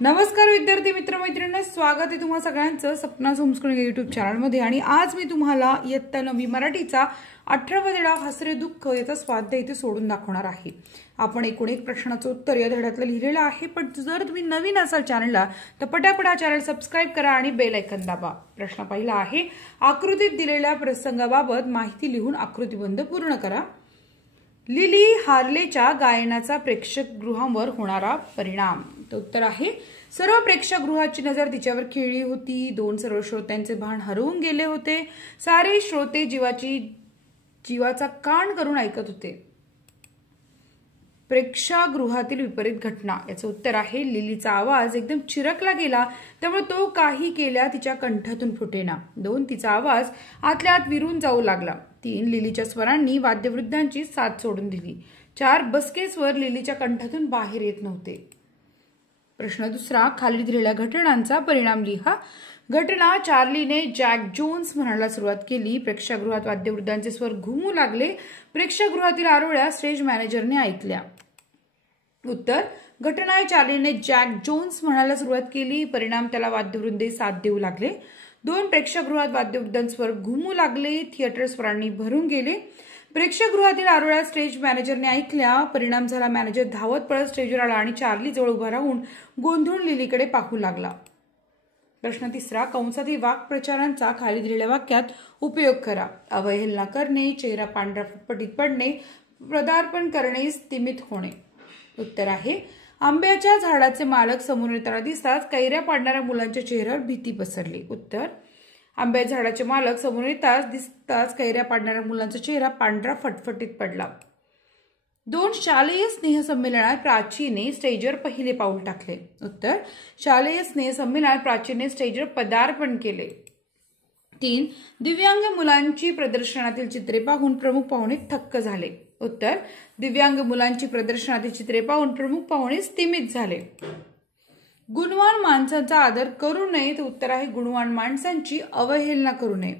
नमस्कार विद्यार्थी मित्र मैत्रिणींनो, स्वागत आहे तुम्हा सगळ्यांचं सपनाज होमस्कूलिंग यूट्यूब चॅनलमध्ये। आणि आज मी तुम्हाला इयत्ता 9वी मराठीचा 18वा धडा हसरे दुःख याचा स्वाध्याय इथे सोडून दाखवणार आहे। आपण एकूण एक प्रश्नाचं उत्तर या धड्यातलं लिहिलेलं आहे, पण जर तुम्ही नवीन असाल चॅनलला तर पटापट हा चॅनल सबस्क्राइब करा आणि बेल आयकॉन दाबा। प्रश्न पहिला आहे, आकृतीत दिलेल्या प्रसंगाबाबत माहिती लिहून आकृतीबंध पूर्ण करा। लिली हार्लेच्या गायनाचा प्रेक्षकगृहावर होणारा परिणाम। तर उत्तर आहे, सर्व प्रेक्षकगृहाची नजर तिच्यावर खिळली होती। दोन सर्व श्रोत्यांचे भान हरवून गेले होते। सारे श्रोते जीवाचा कान करून ऐकत होते। प्रेक्षागृहातील विपरीत घटना। याचं उत्तर आहे, लिलीचा आवाज एकदम चिरकला गेला, त्यामुळे तो काही केल्या तिच्या कंठातून फुटेना। 2 तिचा आवाज आतल्या आत विरून जाऊ लागला। 3 लिलीच्या स्वरांनी वाद्यवृद्धांची साथ सोडून दिली। 4 बसके स्वर लिलीच्या कंठातून बाहेर येत नव्हते। प्रश्न दुसरा, खाली दिलेल्या घटनांचा परिणाम लिहा। घटना, चार्लीने जॅक जोन्स म्हणायला सुरुवात केली। प्रेक्षागृहात वाद्यवृद्धांचे स्वर घुमू लागले। प्रेक्षागृहातील आरोळ्या स्टेज मॅनेजरने ऐकल्या। उत्तर, घटना, चार्लीने जॅक जोन्स म्हणायला सुरुवात केली। परिणाम, त्याला वाद्यवृंदे साथ देऊ लागले। 2 प्रेक्षागृहात वाद्यवृद्धांचे स्वर घुमू लागले। थिएटर स्वरांनी भरून गेले। प्रेक्षागृहातील आरोळ्या स्टेज मॅनेजरने ऐकल्या। परिणाम झाला, मॅनेजर धावत पळत स्टेजवर आला आणि चार्ली जवळ उभा राहून गोंधळून लिलीकडे पाहू लागला। प्रश्न तिसरा, कंसातील वाक्प्रचारांचा खाली दिलेल्या वाक्यात उपयोग करा। अवहेलना करणे, चेहरा पांढरा फटफटीत पडणे, पदार्पण करणे, स्तिमित होणे। उत्तर आहे, आंब्याच्या झाडाचे मालक समोर येताना दिसताच कैऱ्या पाडणाऱ्या मुलांच्या चेहऱ्यावर भीती पसरली। उत्तर, आंब्याच्या झाडाचे मालक समोर येताच दिसताच कैऱ्या पाडणाऱ्या मुलांचा चेहरा पांढरा फटफटीत पडला। 2 शालेय स्नेहसंमेलनात प्राचीने स्टेजवर पहिले पाऊल टाकले। उत्तर, शालेय स्नेहसंमेलनात प्राचीने स्टेजवर पदार्पण केले। 3 दिव्यांग मुलांची प्रदर्शनातील चित्रे पाहून प्रमुख पाहुणे थक्क झाले। उत्तर, दिव्यांग मुलांची प्रदर्शनातील चित्रे पाहून प्रमुख पाहुणे स्तिमित झाले। गुणवान माणसांचा आदर करू नये। तर उत्तर आहे, गुणवान माणसांची अवहेलना करू नये।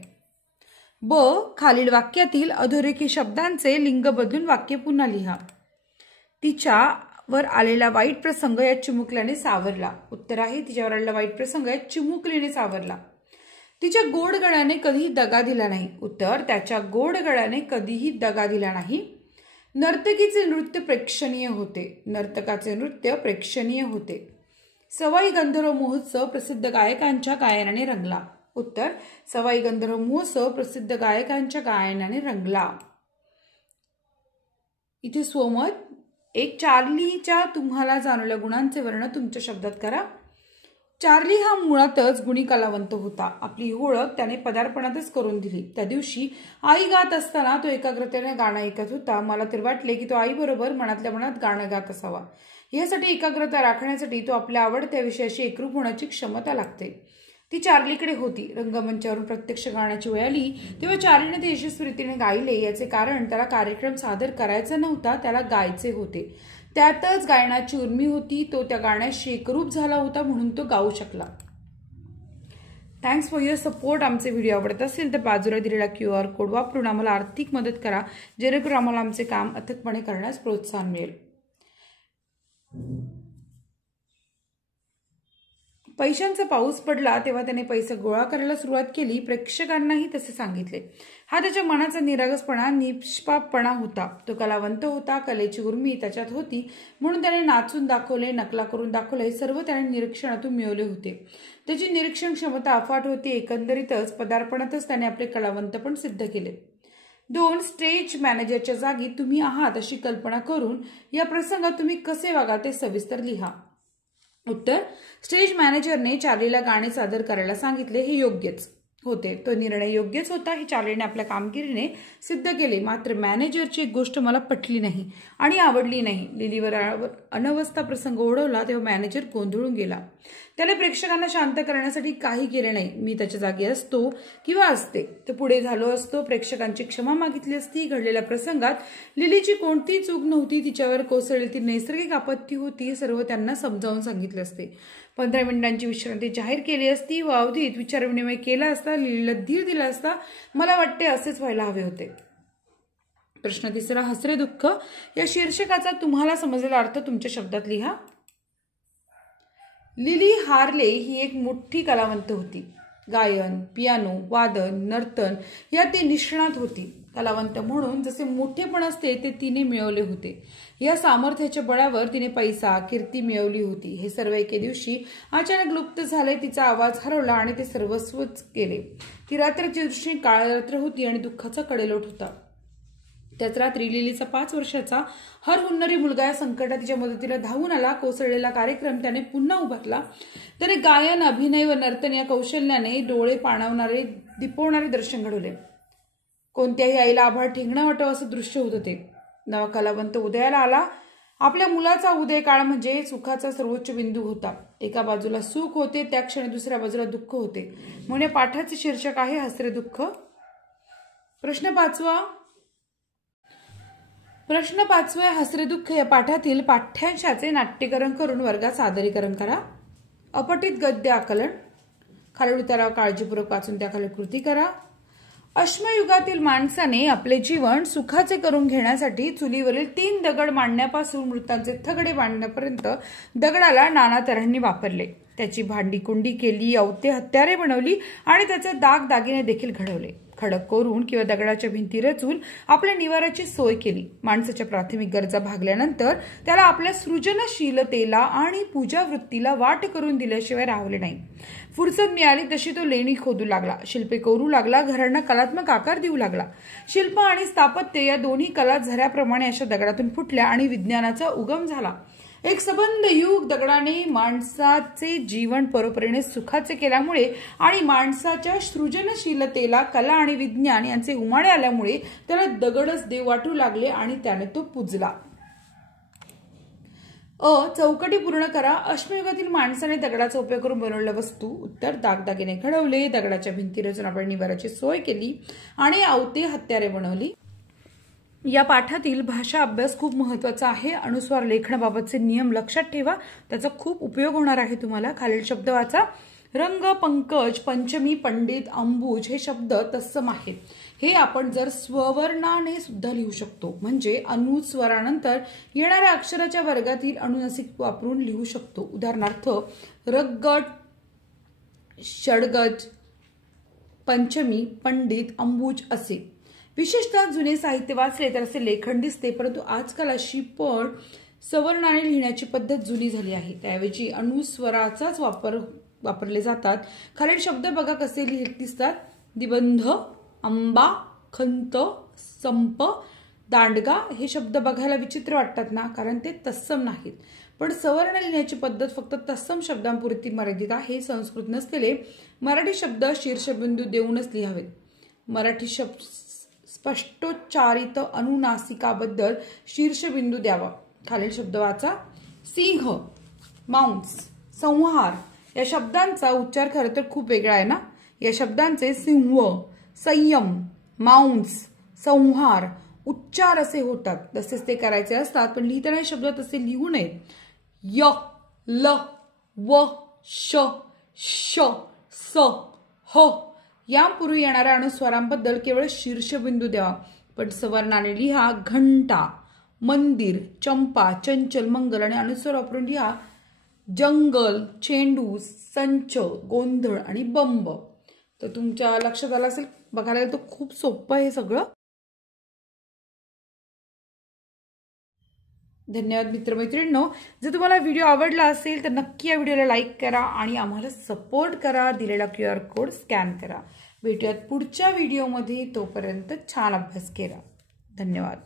ब, खालील वाक्यातील अधोरेखित शब्दांचे लिंग बदलून वाक्य पुन्हा लिहा। तिच्यावर आलेला वाईट प्रसंग या चिमुकल्याने सावरला। उत्तर आहे, तिच्यावर आलेला वाईट प्रसंग या चिमुकलीने सावरला। तिच्या गोड गळ्याने कधीही दगा दिला नाही। उत्तर, त्याच्या गोड गळ्याने कधीही दगा दिला नाही। नर्तकीचे नृत्य प्रेक्षणीय होते। नर्तकाचे नृत्य प्रेक्षणीय होते। सवाई गंधर्व महोत्सव प्रसिद्ध गायकांच्या गायनाने रंगला। उत्तर, सवाई गंधर्व महोत्सव प्रसिद्ध गायकांच्या गायनाने रंगला। इथे स्वमत 1, चार्लीच्या तुम्हाला जाणवलेल्या गुणांचे वर्णन तुमच्या शब्दात करा। चार्ली हा मुळातच गुणी कलावंत होता। आपली ओळख त्याने पदार्पणातच करून दिली। त्या दिवशी आई गात असताना तो एकाग्रतेने गाणं ऐकत होता। मला तर वाटले की तो आईबरोबर मनातल्या मनात गाणं गात असावा। यासाठी एकाग्रता राखण्यासाठी तो आपल्या आवडत्या विषयाशी एकरूप होण्याची क्षमता लागते। ती चार्लीकडे होती। रंगमंचावरून प्रत्यक्ष गाण्याची वेळ आली तेव्हा चार्लीने ते यशस्वीरीतीने गायले। याचे कारण, त्याला कार्यक्रम सादर करायचा नव्हता, त्याला गायचे होते। त्यातच गायनाची उर्मी होती। तो त्या गाण्याशी एकरूप झाला होता, म्हणून तो गाऊ शकला। Thanks for your support. आमचे व्हिडिओ आवडत असेल तर बाजूला दिलेला QR कोड वापरून आम्हाला आर्थिक मदत करा, जेणेकरून आम्हाला आमचे काम अथकपणे करण्यास प्रोत्साहन मिळेल। पैशांचा पाऊस पडला तेव्हा त्याने पैसे गोळा करायला सुरुवात केली। प्रेक्षकांनाही तसे सांगितले। हा त्याच्या मनाचा निरागसपणा, निष्पापपणा होता। तो कलावंत होता। कलेची उर्मी त्याच्यात होती, म्हणून त्याने नाचून दाखवले, नकला करून दाखवले, सर्व त्याने निरीक्षणातून मिळवले होते। त्याची निरीक्षण क्षमता अफाट होती। एकंदरीतच पदार्पणातच त्याने आपले कलावंतपण सिद्ध केले। 2 स्टेज मॅनेजरच्या जागी तुम्ही आहात अशी कल्पना करून या प्रसंगात तुम्ही कसे वागाल ते सविस्तर लिहा। उत्तर, स्टेज मॅनेजरने चार्लीला गाणे सादर करायला सांगितले, हे योग्यच होते। तो निर्णय योग्यच होता, हे चार्लीने आपल्या कामगिरीने सिद्ध केले। मात्र मॅनेजरची एक गोष्ट मला पटली नाही आणि आवडली नाही। लिलीवर अनवस्था प्रसंग ओढवला तेव्हा मॅनेजर गोंधळून गेला। त्याने प्रेक्षकांना शांत करण्यासाठी काही केले नाही। मी त्याच्या जागी असतो किंवा असते तर पुढे झालो असतो, प्रेक्षकांची क्षमा मागितली असती। घडलेल्या प्रसंगात लिलीची कोणतीही चूक नव्हती। तिच्यावर कोसळलेली ती नैसर्गिक आपत्ती होती, हे सर्व त्यांना समजावून सांगितले असते। 15 मिनिटांची विश्रांती जाहीर केली असती व अवधीत विचारविनिमय केला असता, लिलीला धीर दिला असता। मला वाटते असेच व्हायला हवे होते। प्रश्न तिसरा, हसरे दुःख या शीर्षकाचा तुम्हाला समजलेला अर्थ तुमच्या शब्दात लिहा। लिली हार्ले ही एक मोठी कलावंत होती. गायन, पियानो, वादन, नर्तन यात ती निष्णात होती. कलावंत म्हणून जसे मोठेपण असते ते तिने मिळवले होते. या सामर्थ्याच्या बळावर तिने पैसा, कीर्ती मिळवली होती. हे सर्व एके दिवशी अचानक लुप्त झाले. तिचा आवाज हरवला आणि ते सर्वस्वच गेले. ती रात्रीची दृष्टी काळ रात्र होती आणि दुःखाचा कडेलोट होता. त्याच रात्री लिलीचा 5 वर्षाचा हरहुन्नरी मुलगा या संकटात तिच्या मदतीला धावून आला. कोसळलेला कार्यक्रम त्याने पुन्हा उभारला. त्याने गायन, अभिनय व नर्तन या कौशल्याने डोळे पाणावणारे, दिपवणारे दर्शन घडवले. कोणत्याही आईला आभाळ ठेंगणं वाटावं असं दृश्य होतं ते. नवा कलावंत उदयाला आला. आपल्या मुलाचा उदय काळ म्हणजे सुखाचा सर्वोच्च बिंदू होता. एका बाजूला सुख होते, त्या क्षणी दुसऱ्या बाजूला दुःख होते. म्हणून या पाठाचे शीर्षक आहे हसरे दुःख. प्रश्न 5 हसरे दुःख या पाठातील पाठ्यांशाचे नाट्यकरण करून वर्गात सादरीकरण करा. अपठित गद्य आकलन. खालील उतारावर काळजीपूर्वक वाचून त्याखाली कृती करा. अश्मयुगातील माणसाने आपले जीवन सुखाचे करून घेण्यासाठी चुलीवरील 3 दगड मांडण्यापासून मृतांचे थगडे बांधण्यापर्यंत दगडाला नाना तऱ्हांनी वापरले. त्याची भांडी कुंडी केली, अवते हत्यारे बनवली आणि त्याचे दागदागिने देखील घडवले. खडक कोरून किंवा दगडाच्या भिंती रचून आपल्या निवाराची सोय केली. माणसाच्या प्राथमिक गरजा भागल्यानंतर त्याला आपल्या सृजनशीलतेला आणि पूजा वृत्तीला वाट करून दिल्याशिवाय राहले नाही. फुरसत मिळाली तशी तो लेणी खोदू लागला, शिल्पे कोरू लागला, घरांना कलात्मक आकार देऊ लागला. शिल्प आणि स्थापत्य या दोन्ही कला झऱ्याप्रमाणे अशा दगडातून फुटल्या आणि विज्ञानाचा उगम झाला. एक सबंध युग दगडाने माणसाचे जीवन परोपरीने सुखाचे केल्यामुळे आणि माणसाच्या सृजनशीलतेला कला आणि विज्ञान यांचे उमाळे आल्यामुळे त्याला दगडच देव वाटू लागले आणि त्याने तो पूजला. चौकटी पूर्ण करा. अश्मयुगातील माणसाने दगडाचा उपयोग करून बनवलेल्या वस्तू. उत्तर, दागदागिने घडवले, दगडाच्या भिंती रचून आपल्या निवाराची सोय केली आणि अवते हत्यारे बनवली. या पाठातील भाषा अभ्यास खूप महत्त्वाचा आहे. अनुस्वार लेखनाबाबतचे नियम लक्षात ठेवा, त्याचा खूप उपयोग होणार आहे तुम्हाला. खालील शब्द वाचा. रंग, पंकज, पंचमी, पंडित, अंबुज हे शब्द तत्सम आहेत. हे आपण जर स्ववर्णाने सुद्धा लिहू शकतो, म्हणजे अनुस्वरानंतर येणाऱ्या अक्षराच्या वर्गातील अनुनासिक वापरून लिहू शकतो. उदाहरणार्थ रगट, षडगज, पंचमी, पंडित, अंबुज असे. विशेषतः जुने साहित्य वाचले तर असे लेखन दिसते, परंतु आजकाल अशी पण सवर्णाने लिहिण्याची पद्धत जुनी झाली आहे. त्याऐवजी अनुस्वराचाच वापरले जातात. खालील शब्द बघा कसे दिसतात. निबंध, आंबा, खंत, संप, दांडगा हे शब्द बघायला विचित्र वाटतात ना, कारण ते तत्सम नाहीत. पण सवर्ण लिहिण्याची पद्धत फक्त तत्सम शब्दांपुरती मर्यादित आहे. संस्कृत नसलेले मराठी शब्द शीर्षबिंदू देऊनच लिहावेत. मराठी शब्द स्पष्टोच्चारित अनुनासिकाबद्दल शीर्षबिंदू द्यावा. खालील शब्द वाचा. सिंह, मांस, संहार या शब्दांचा उच्चार खरं तर खूप वेगळा आहे ना. या शब्दांचे सिंह, संयम, मांस, संहार उच्चार असे होतात. तसेच ते करायचे असतात, पण लिहिताना हे शब्द तसे लिहू नयेत. य, ल, व, श, श, स, ह यापूर्वी येणाऱ्या अनुस्वारांबद्दल केवळ शीर्षबिंदू द्यावा. पण सवर्णाने लिहा. घंटा, मंदिर, चंपा, चंचल, मंगल आणि अनुस्वार वापरून लिहा. जंगल, चेंडू, संच, गोंधळ आणि बंब. तर तुमच्या लक्षात आलं असेल. बघायला गेलं तर खूप सोपं हे सगळं. धन्यवाद मित्रमैत्रिणींनो. जर तुम्हाला व्हिडिओ आवडला असेल तर नक्की या व्हिडिओला लाईक करा आणि आम्हाला सपोर्ट करा. दिलेला QR कोड स्कॅन करा. भेटूयात पुढच्या व्हिडिओमध्ये. तोपर्यंत छान अभ्यास करा. धन्यवाद.